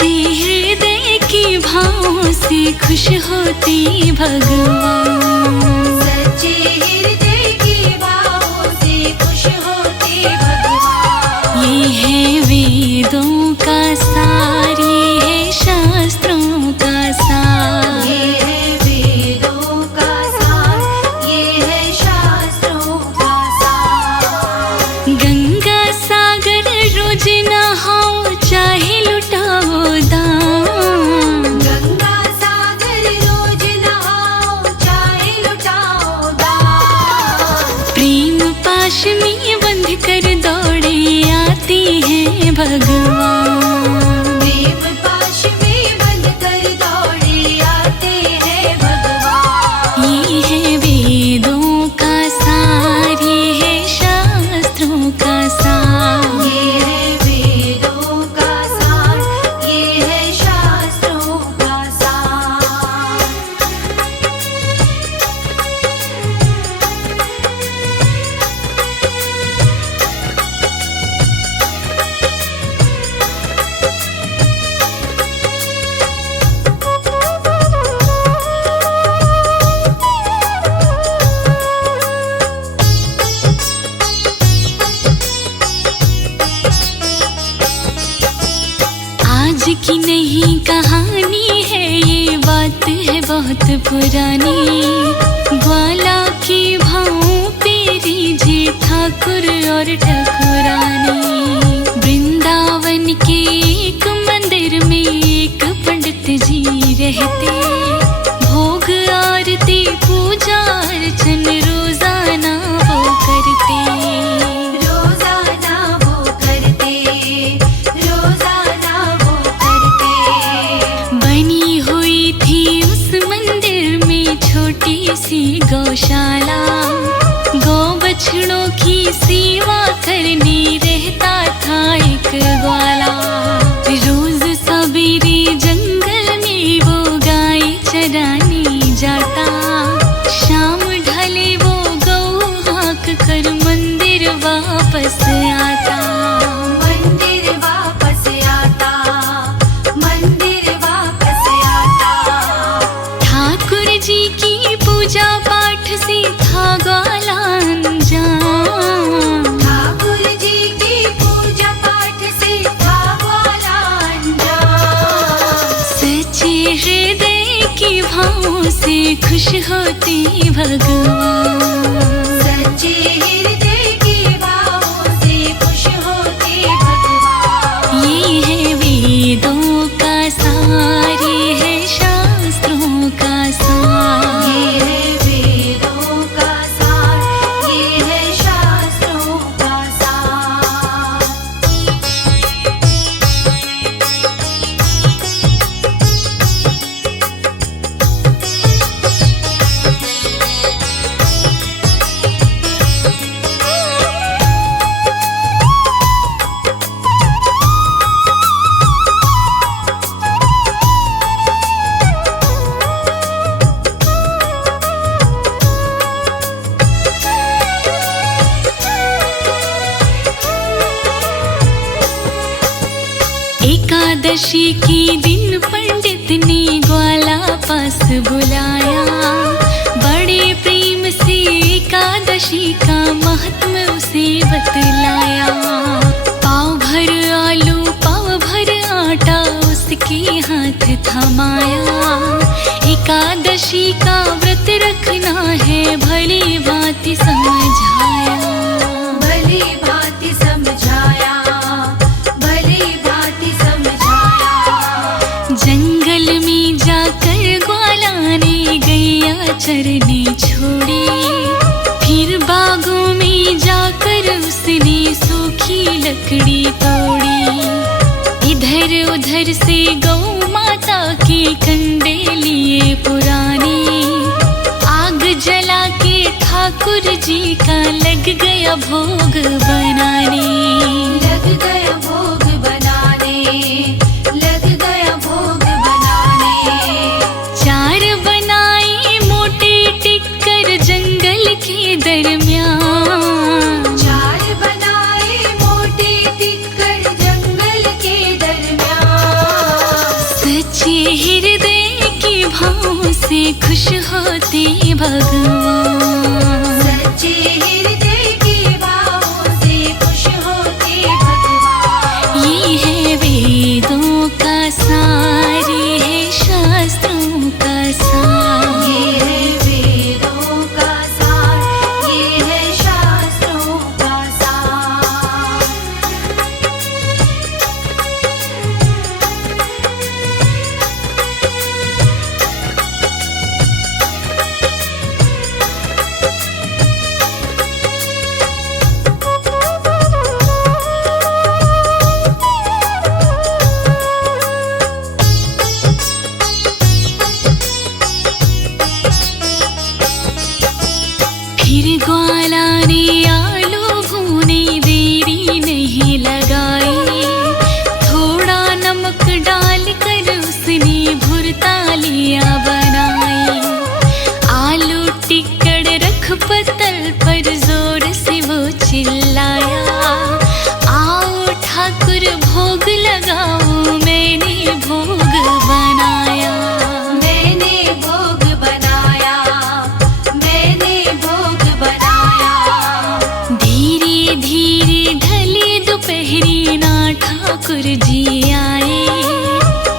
सच्चे हृदय की भावों से खुश होते भगवान। सच्चे हृदय की भावों से खुश होते भगवान। ये है वेदों का सार, ये है शास्त्रों का सार। ये है वेदों का सार, ये है शास्त्रों का सार। गंगा सागर रोज नहाओ चाहे लुटाओ दान। गंगा सागर रोज नहाओ चाहे लुटाओ दान। प्रेम पाश में बंध कर दौड़े आते हैं भगवान। प्रेम पाश में बंध कर दौड़े आते हैं भगवान। ये है वेदों का सार, ये है शास्त्रों का सार। ये है वेदों का सार, ये है शास्त्रों का सार। आज की नहीं कहानी है, ये बात है बहुत पुरानी। ग्वाला की भावों पे रीझे ठाकुर और ठकुरानी। वृंदावन के एक मंदिर में एक पंडित जी रहते। भोग आरती पूजा अर्चन रोजाना वो करते। रोजाना वो करते, रोजाना वो करते। बनी हुई थी उस मंदिर में छोटी सी गौशाला। गौ बछड़ों की सेवा करने रहता था एक ग्वाला। रोज सवेरे जंगल में वो गाय चराने जाता। शाम ढले वो गौ हाँक कर मंदिर वापस आता। मंदिर वापस आता, मंदिर वापस आता। ठाकुर जी की पूजा पाठ से था ग्वाला अनजान। ठाकुर जी की पूजा पाठ से था ग्वाला अनजान। सच्चे हृदय की भावों से खुश होते भगवान। सच्चे हृदय की भावों से खुश होते भगवान। ये है वेदों का सार, ये है शास्त्रों का सार। ये है वेदों का सार, ये है शास्त्रों का सार। एकादशी के दिन पंडित ने ग्वाला पास बुलाया। बड़े प्रेम से एकादशी का महात्म्य उसे बतलाया। पाव भर आलू पाव भर आटा उसके हाथ थमाया। एकादशी का व्रत रखना है भली भांति समझाया। भली भांति समझाया, भली भांति समझाया। जंगल में जाकर ग्वाला ने गैया चरने छोड़ी। फिर बागों में जाकर उसने सूखी लकड़ी तोड़ी। इधर उधर से गौ माता के कंडे लिए पुराने। आग जला के ठाकुर जी का लग गया भोग बनाने। लग गया भोग बनाने, लग गया भोग बनाने। चार बनाए मोटे टिक्कर जंगल के दरमियान। चार बनाए मोटे टिक्कर जंगल के दरमियान। भाव से खुश होते भगवान। सच्चे हृदय के भावों से खुश होते भगवान। ये है वेदों का सार, ये है शास्त्रों का सार। ये है वेदों का सार, ये है शास्त्रों का सार। फिर ग्वाला ने आलू भूने, देरी नहीं लगाई। थोड़ा नमक डालकर उसने भुरतालियाँ बनाई। आलू टिक्कड़ रख पत्तल पर जोर से वो चिल्लाया, आओ ठाकुर भोग लगाओ, मैंने भोग बनाया। मैंने भोग बनाया, मैंने भोग बनाया। धीरे धीरे ढली दोपहरी ना ठाकुर जी आए।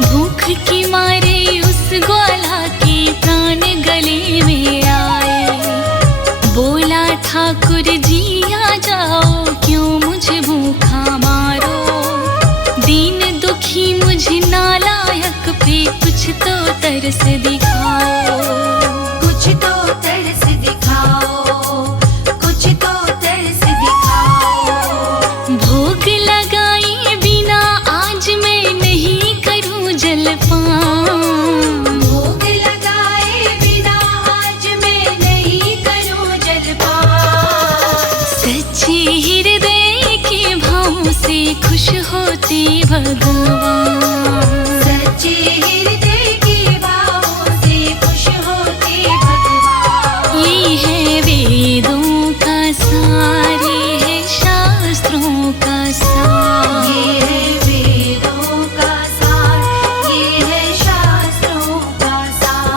भूख की मारे उस ग्वाला के प्राण गले में आए। बोला ठाकुर जी आ जाओ, क्यों मुझे भूखा मारो। दीन दुखी मुझे नालायक पे कुछ तो तरस दिखाओ। कुछ तो तरस दिखाओ, कुछ तो तरस दिखाओ। भोग लगाए बिना आज मैं नहीं करूं जलपान। भोग लगाए बिना आज मैं नहीं करूं जलपान। सच्चे हृदय के भाव से खुश होते भगवान। सच्चे हृदय के भावों से खुश होते भगवान। ये है वेदों का सार, ये है शास्त्रों का सार। ये है वेदों का सार, ये है शास्त्रों का सार।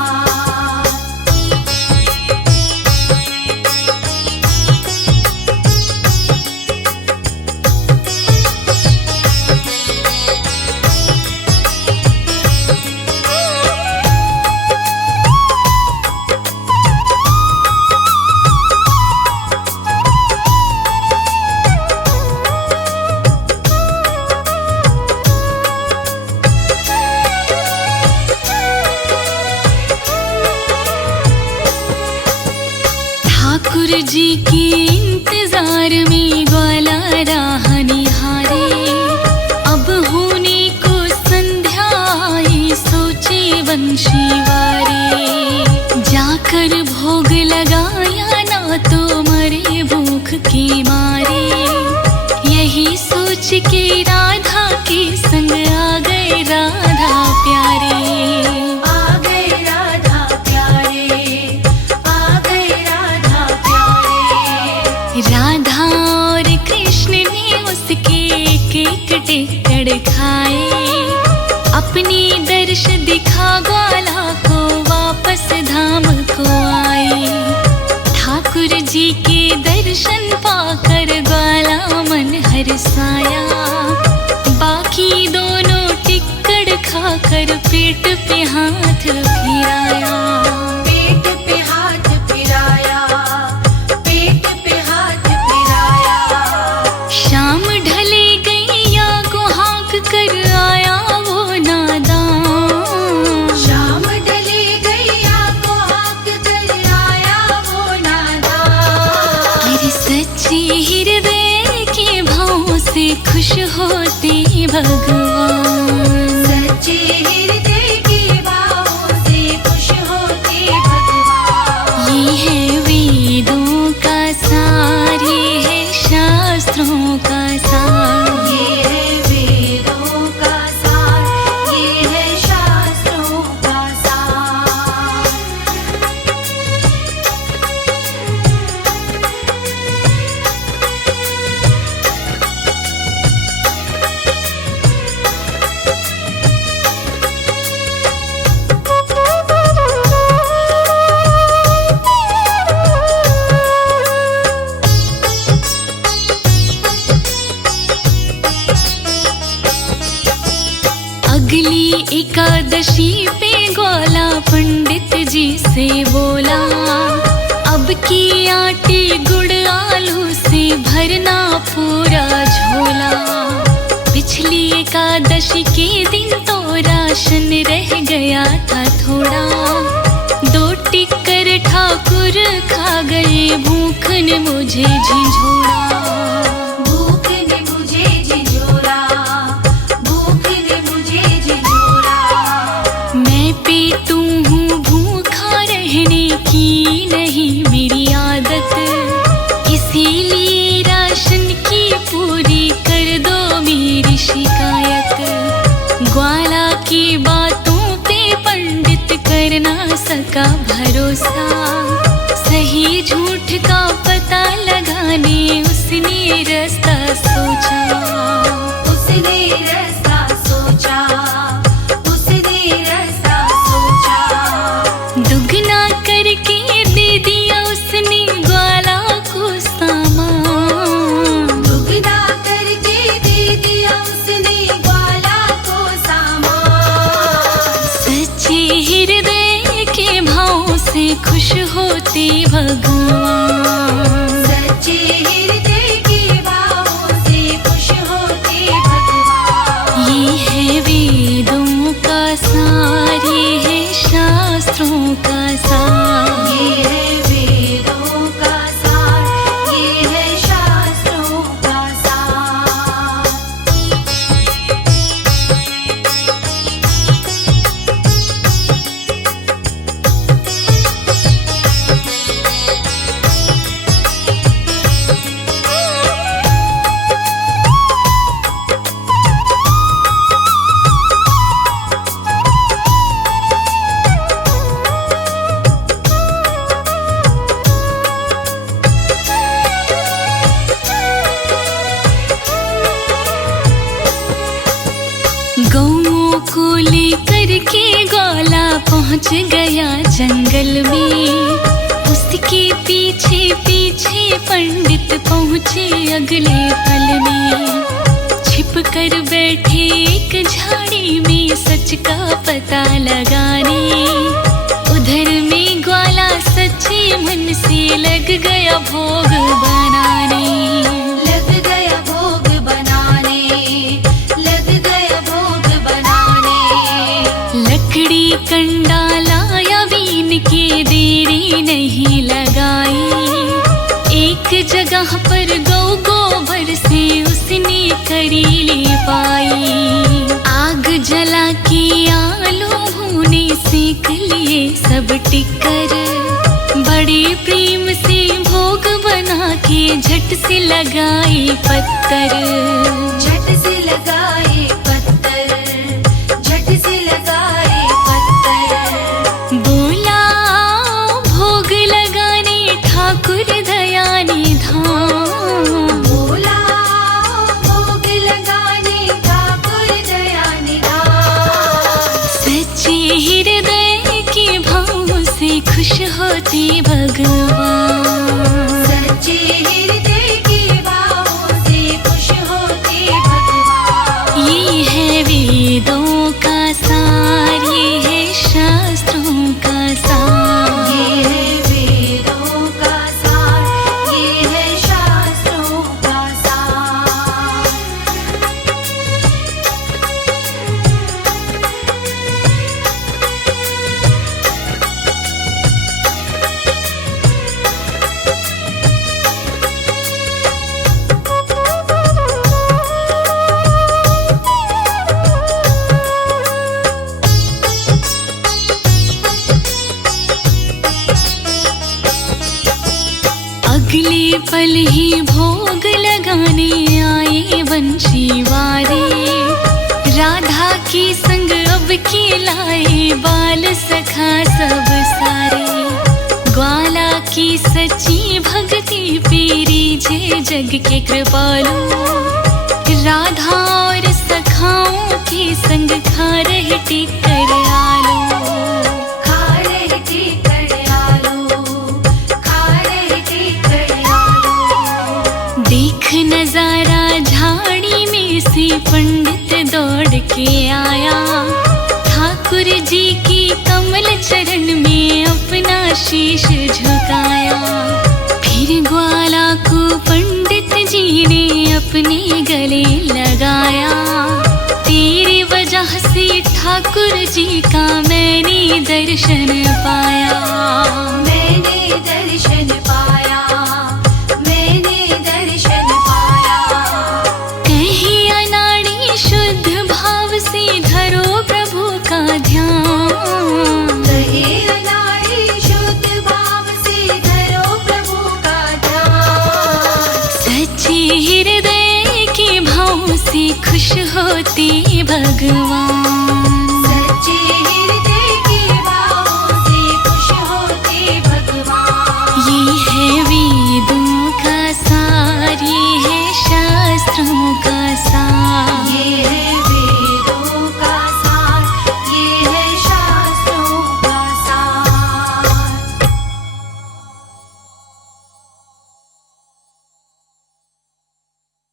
ठाकुर जी के इंतजार में ग्वाला राह निहारे। अब होने को संध्या आई, सोचे बंशी वारे। जाकर भोग लगाया ना तो मरे भूख के मारे। यही सोच के राधा के संग आ गए राधा प्यारे। आ गए राधा प्यारे, आ गए राधा प्यारे। राधा और कृष्ण ने उसके एक एक टिक्कड़ खाए। अपनी दर्श दिखा ग्वाला को, वापस धाम को आए। ठाकुर जी के दर्शन पाकर ग्वाला मन हर्षाया। बाकी दोनों टिक्कड़ खाकर पेट पे हाथ फिराया। पेट पे हाथ फिराया, पेट पे हाथ फिराया। शाम ढले गैया को हाँक कर आया वो नादान। शाम ढली गैया को हाँक कर आया वो नादान। मेरे सच्चे हृदय के भाव से खुश होते भगवान। सच्चे हृदय के भावों से खुश होते भगवान। ये है वेदों का सार, ये है शास्त्रों का सार। ये है वेदों का सार, ये है शास्त्रों का सार। एकादशी पे ग्वाला पंडित जी से बोला, अब की आटे गुड़ आलू से भरना पूरा झोला। पिछली एकादशी के दिन तो राशन रह गया था थोड़ा, 2 टिक्कर ठाकुर खा गए, भूख ने मुझे झिझोड़ा। भूख ने मुझे झिझोड़ा, भूख ने मुझे झिझोड़ा। मैं पेटू हूँ, भूखा रहने की नहीं मेरी आदत, इसीलिए राशन की पूरी कर दो मेरी शिकायत। ग्वाला की बातों पे पंडित कर ना सका भरोसा, सही झूठ का पता लगाने उसने रास्ता सोचा। उसने रास्ता सोचा, उसने रास्ता सोचा। दुगना करके दे दिया उसने ग्वाला को सामान, दुगना करके दे दिया उसने ग्वाला को सामान। सच्चे हृदय के भाव से खुश होते भगवान, सच्चे हृदय के भावों से खुश होते भगवान। ये है वेदों का सार, ये है शास्त्रों का सार। ये है वेदों का सार, ये है शास्त्रों का सार। गौओं को लेकर के ग्वाला पहुंच गया जंगल में, उसके पीछे पीछे पंडित पहुंचे अगले पल में। छिप कर बैठे एक झाड़ी में सच का पता लगाने, उधर में ग्वाला सच्चे मन से लग गया भोग बनाने। लग गया भोग बनाने, लग गया भोग बनाने। लकड़ी कंडा लाया बीन के देरी नहीं लगाई, एक जगह पर गौ गोबर से उसने करीली पाई। आग जला के आलू भूने सेक लिए सब टिक्कर, बड़े प्रेम से भोग बना के झट से लगाए पत्थर। झट से लगाए पत्थर, झट से लगाए पत्थर। बोला भोग लगाने ठाकुर दयानी धाम, बोला भोग लगाने ठाकुर दयानी धाम। सच्चे हृदय के भाव से खुश होते भगवान, सच्चे हृदय के भावों से खुश होते भगवान। ये है वेदों का सार, ये है शास्त्रों का सार। ये है वेदों का सार, ये है शास्त्रों का सार। अगले पल ही भोग लगाने आए बंशी वारे, राधा के संग अब के लाए बाल सखा सब सारे। ग्वाला की सच्ची भक्ति पेरी जय जग के कृपालु, राधा और सखाओं के संग खा रहे टिक्कर आलू। खा रहे टिक्कर आलू, खा रहे टिक्कर आलू। देख नजारा झाड़ी में से पंडित दौड़ के आया, शीश झुकाया। फिर ग्वाला को पंडित जी ने अपने गले लगाया। तेरी वजह से ठाकुर जी का मैंने दर्शन पाया।